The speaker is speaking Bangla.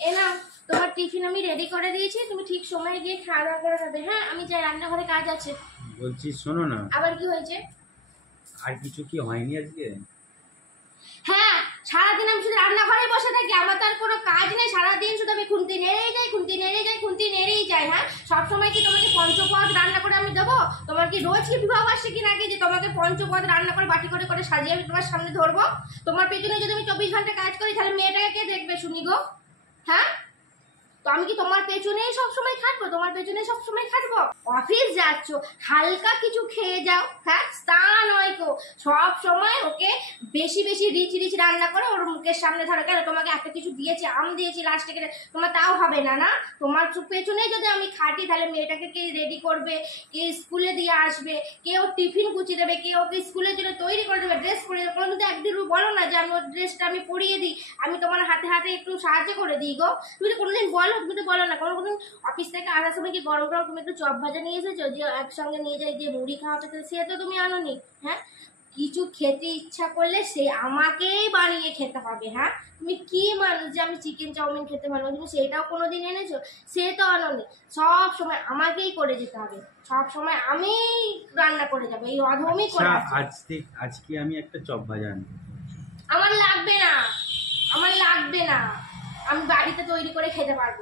এ নাও, তোমার টিফিন আমি রেডি করে দিয়েছি, তুমি ঠিক সময়ে গিয়ে খাওয়া দাওয়া করে নেবে। হ্যাঁ, আমি যাই, রান্নাঘরে কাজ আছে। বলছি শোনো না, আবার কি হয়েছে? আর কিছু কি হয়নি আজকে? হ্যাঁ, সারাদিন আমি শুধু রান্নাঘরে বসে থাকি, আমার তো আর কোনো কাজ নেই। সারাদিন শুধু আমি খুন্তি নেড়েই যাই, খুন্তি নেড়েই যাই, খুন্তি নেড়েই যাই। হ্যাঁ, সবসময় কি তোমাকে পঞ্চপদ রান্না করে আমি দেবো? তোমার কি রোজ কি বিবাহ বার্ষিকী নাকি যে তোমাকে পঞ্চপদ রান্না করে বাটি করে করে সাজিয়ে আমি তোমার সামনে ধরবো? তোমার পেছনে যদি আমি 24 ঘন্টা কাজ করি তাহলে মেয়েটাকে কে দেখবে শুনি গো? হ্যাঁ, তো আমি কি তোমার পেছনেই সবসময় খাটবো? তোমার পেছনে সবসময় খাটবো? অফিস যাচ্ছ, হালকা কিছু খেয়ে যাও। হ্যাঁ, তা নয় গো, সব সময় ওকে বেশি বেশি রিচ রিচ রান্না করে ওর মুখের সামনে ধরো। কেন, তোমাকে এত কিছু দিয়েছি, আম দিয়েছি লাস্টে গেলে, তোমার তাও হবে না? না, তোমার পেছনেই যদি আমি খাটি তাহলে মেয়েটাকে কে রেডি করবে, কে স্কুলে দিয়ে আসবে, কে ওর টিফিন গুছিয়ে দেবে, কে ওকে স্কুলের জন্য তৈরি করে দেবে, ড্রেস পরিয়ে দেবে। কোনো কিন্তু একদিন বলো না যে আমি ওর ড্রেসটা আমি পরিয়ে দিই, আমি তোমার হাতে হাতে একটু সাহায্য করে দিই গো? তুমি তো কোনোদিন বলো? তুমি তো বলো না কোনোদিন। অফিস থেকে আসার সময় কি গরম গরম তুমি একটু চপ ভাজা নিয়ে এসেছো যে একসঙ্গে নিয়ে যাই, দিয়ে মুড়ি খাওয়াতে, সে তো তুমি আনোনি। হ্যাঁ, কিছু খেতে ইচ্ছা করলে সে আমাকেই বানিয়ে খেতে হবে। হ্যাঁ, তুমি কি মানুষ যে আমি চিকেন চাউমিন খেতে ভালো, তুমি সেটাও কোনোদিন এনেছো? সে তো আনোনি। সব সময় আমাকেই করে যেতে হবে, সব সময় আমি রান্না করে যাবো, এই অধমই করে আছে। আজকে আমি একটা চপ ভাজা আনবো। আমার লাগবে না, আমার লাগবে না, আমি বাড়িতে তৈরি করে খেতে পারবো।